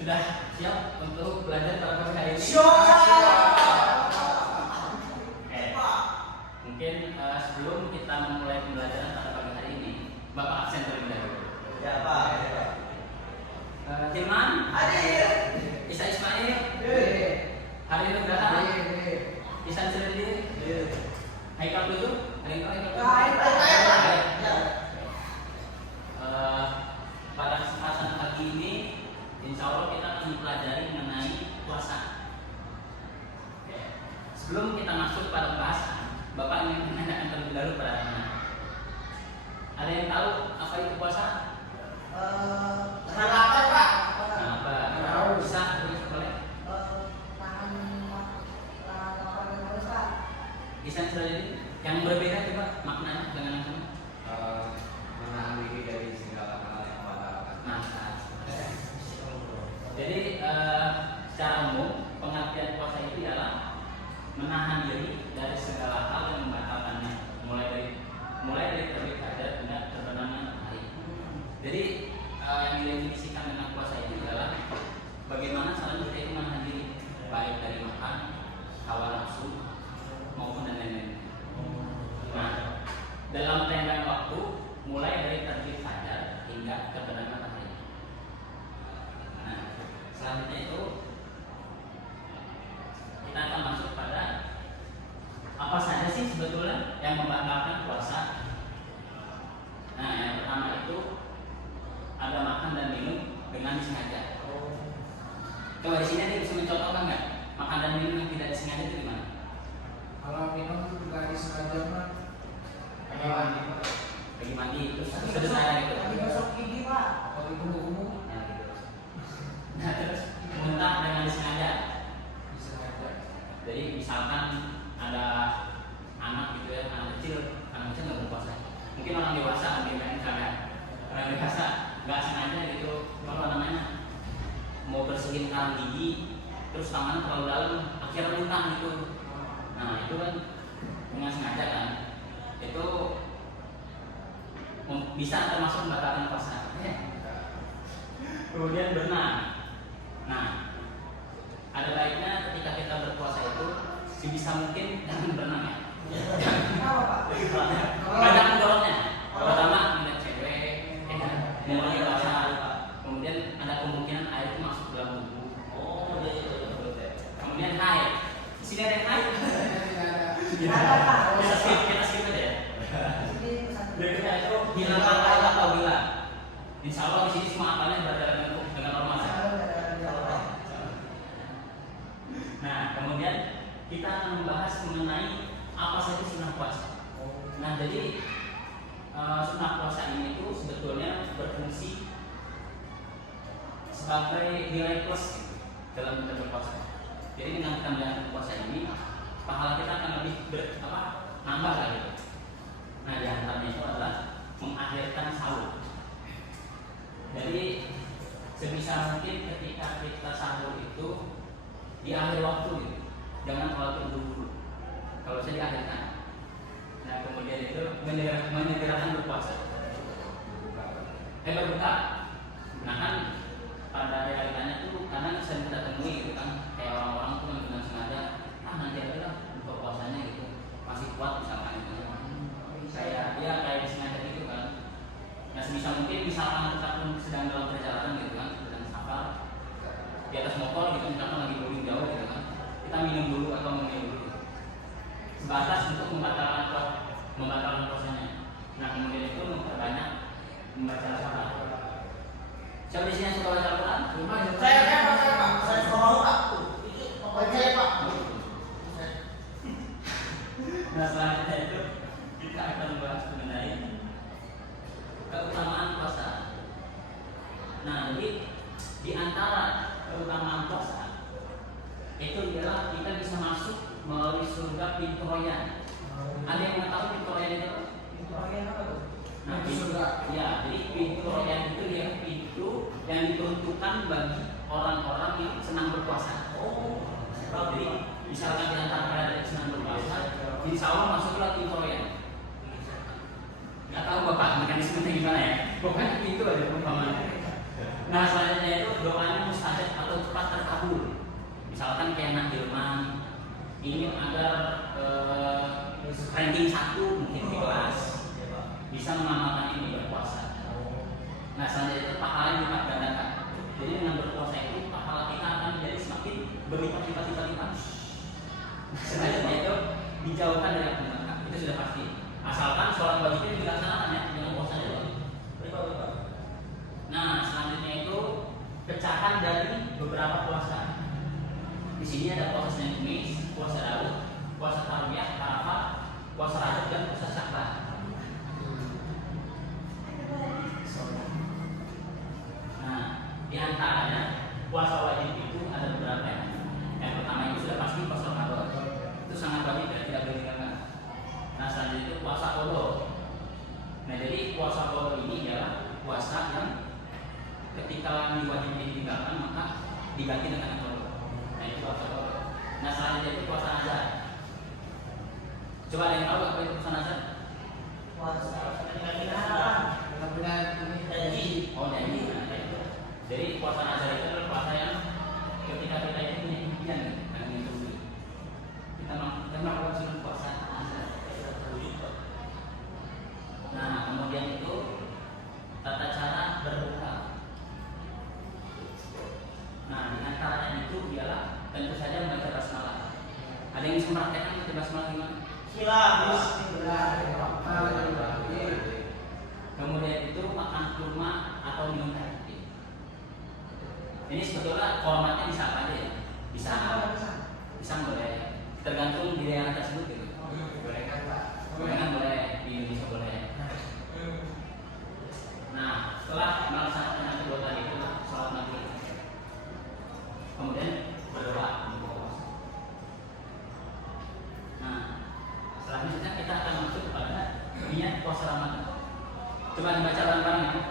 Sudah siap untuk belajar pada pagi hari ini? Mungkin sebelum kita memulai pembelajaran pada pagi hari ini, Bapak absen terlebih dahulu. Ya Pak. Tilman, Hadir. Isa Ismail, Hari Nugraha, Isan Sirindi, Haikal Tujuh, pada kesempatan pagi ini, insya Allah kita akan mempelajari mengenai puasa. Sebelum kita masuk pada pembahasan, Bapak ingin menanyakan terlebih dahulu pada anak. Ada yang tahu apa itu puasa? Lapar Pak. Kenapa? Bisa boleh? Isan Sirindi, yang berbeda coba maknanya dengan yang sama. Menahan diri dari segala hal yang membatalkan. Jadi secara umum pengertian puasa itu adalah menahan diri dari segala hal yang membatalkannya, mulai dari terbit fajar hingga terbenamnya matahari. Jadi yang didefinisikan dengan puasa itu adalah bagaimana caranya kita itu menahan diri, baik dari makan, hawa nafsu maupun dan lain-lain. Nah, dalam tenggang waktu mulai dari terbit fajar hingga terbenamnya matahari. Nah, selanjutnya itu kita akan masuk pada apa saja sih sebetulnya yang membatalkan puasa. Nah, yang pertama itu ada makan dan minum dengan disengaja. Coba di sini ada bisa mencontohkan nggak makan dan minum yang tidak disengaja itu gimana? Kalau minum juga disengaja mah Lagi mandi terus selesai gitu. kalau itu umum Nah, gitu. Nah, terus muntah dengan disengaja. disengaja. Jadi misalkan ada anak gitu ya, anak kecil nggak berpuasa. Mungkin orang dewasa mungkin misalnya orang dewasa nggak sengaja gitu, apa namanya, mau bersihin karang gigi, terus tangannya terlalu dalam, akhirnya muntah gitu. Nah itu kan dengan sengaja kan, itu bisa termasuk membatalkan puasa. Kemudian berenang. Nah, ada baiknya ketika kita berpuasa itu sebisa mungkin jangan berenang ya. Banyak mendorotnya. Pertama melihat cewek, mulai basah. Kemudian ada kemungkinan air itu masuk dalam tubuh. Kemudian haid. Di sini ada yang haid? Kita skip aja ya. Berikutnya itu hilangkan haid atau hilang. Insya Allah di sini semua akalnya berada dengan normal. Nah, kemudian kita akan membahas mengenai apa saja sunnah puasa. Nah, jadi sunnah puasa ini itu sebetulnya berfungsi sebagai nilai plus gitu, dalam kita berpuasa. Jadi dengan kita menjalankan puasa ini, pahala kita akan lebih nambah lagi. Nah, di antaranya itu adalah mengakhirkan sahur. Jadi sebisa mungkin ketika kita sahur itu di akhir waktu gitu, jangan terlalu terburu-buru. Kalau saya diakhirkan. Nah, kemudian itu menyegerakan berpuasa. Berbuka. Nah kan pada realitanya tuh kadang sering kita temui gitu kan, kayak orang-orang tuh yang dengan sengaja nanti aja lah buka puasanya gitu, masih kuat misalkan itu. Kayak disengaja gitu kan. Nah, sebisa mungkin misalkan kita pun sedang dalam perjalanan gitu kan, sedang safar di atas motor gitu, misalkan lagi berjalan jauh gitu kan, kita minum dulu atau mengenai dulu gitu, sebatas untuk membatalkan puasanya. Nah, kemudian itu memperbanyak membaca Al-Quran. Siapa di sini yang suka baca Al-Quran? Saya mau Pak. Saya Pak. Nah, selanjutnya itu kita akan membahas mengenai keutamaan puasa. Nah, jadi di antara keutamaan puasa itu adalah kita bisa masuk melalui surga pintu royan. Ada yang mengetahui pintu royan itu? Pintu royan apa tuh? Nah, jadi pintu royan itu dia pintu yang diperuntukkan bagi orang-orang yang senang berpuasa. Jadi misalkan di antara kalian yang senang berpuasa, insya Allah masuklah pintu royan. Nggak tahu Bapak mekanismenya gimana ya? Pokoknya pintu ada perumpamaan. Nah, selanjutnya itu doanya mustajab Misalkan kayak anak Jerman ingin agar ranking 1 mungkin di kelas bisa mengamalkan ini berpuasa. Nah selanjutnya itu pahala yang dilipat gandakan. Jadi dengan berpuasa itu pahala kita akan menjadi semakin berlipat-lipat. Selanjutnya itu dijauhkan dari api neraka. Itu sudah pasti. Asalkan sholat wajibnya dilaksanakan ya, jangan puasanya doang. Nah selanjutnya itu pecahan dari beberapa puasa. Di sini ada puasa Senin Kamis, puasa Daud, puasa Tarwiyah, Arafah, puasa Rajab dan puasa Syakban. Nah, di antaranya puasa wajib itu ada beberapa ya. Yang pertama itu sudah pasti puasa Ramadan. Itu sangat wajib dan tidak boleh ditinggalkan. Nah, selanjutnya itu puasa qadha. Nah, jadi puasa qadha ini adalah puasa yang ketika diwajibkan ditinggalkan maka diganti dengan qadha. Nah, itu puasa qadha. Nah, selanjutnya itu puasa nazar. Coba ada yang tahu apa itu puasa nazar? Puasa Oh, janji. Jadi puasa nazar itu adalah puasa yang ketika kita itu punya impian kan itu kita melakukan sunnah puasa nazar. Nah, kemudian itu tata cara berbuka. Nah, di antaranya itu ialah tentu saja membaca basmalah. Ada yang bisa mempraktekkan membaca basmalah gimana? Kemudian itu makan kurma atau minum teh putih. Ini sebetulnya formatnya bisa apa aja ya? Bisa boleh, tergantung di daerah tersebut gitu. Boleh kan Pak? Boleh, di Indonesia boleh. Nah, setelah melaksanakan yang kedua tadi itu sholat maghrib, kemudian berdoa. Nah, selanjutnya kita akan masuk kepada niat puasa Ramadan. Coba dibaca bareng-bareng ya.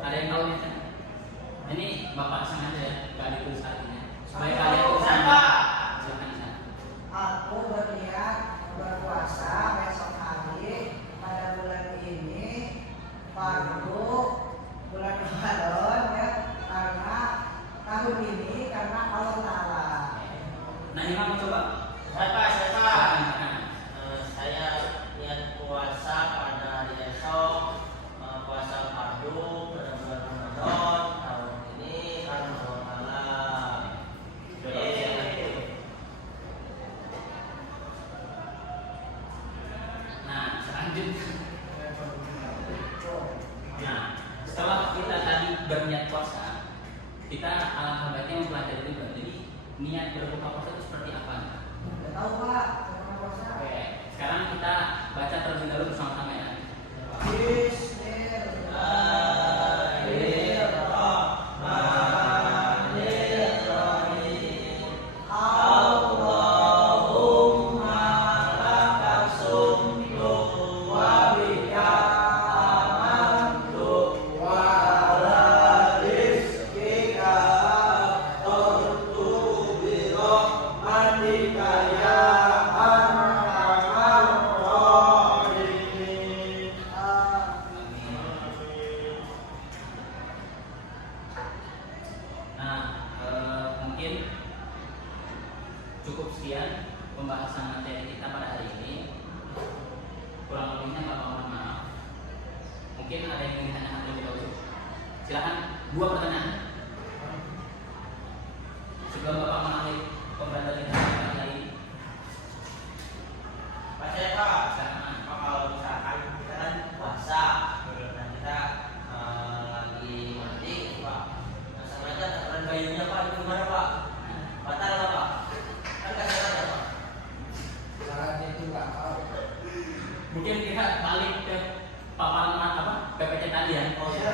Ada yang tahu ya? Ini Bapak sengaja ya, nggak ditulis artinya. Supaya kalian bisa. Silakan Isa. Aku berniat berpuasa besok hari pada bulan ini fardu bulan Ramadan ya karena tahun ini karena Allah Taala. Nah, Imam coba. Saya niat puasa pada hari esok, puasa fardu pada bulan Ramadan tahun ini karena Allah Taala. Nah, selanjutnya. Nah, setelah kita tadi berniat puasa, kita alangkah baiknya mempelajari juga. Jadi niat berbuka puasa itu seperti apa? Tidak tahu Pak, karena puasa. Oke, sekarang kita baca terlebih dahulu bersama-sama ya. Nah, mungkin cukup sekian pembahasan materi kita pada hari ini. Kurang lebihnya Bapak mohon maaf. Mungkin ada yang ingin ditanyakan terlebih dahulu. Silakan, 2 pertanyaan. Sebelum Bapak mengakhiri pembelajaran kita hari ini. Pak saya Pak, Silakan. kalau misalkan kita kan puasa, nah kita lagi mandi Pak, nah sengaja tekan bayunya Pak, itu gimana Pak? Batal nggak Pak? Kan kasihan ya Pak. Mungkin kita balik ke paparan PPT tadi ya. Oh iya.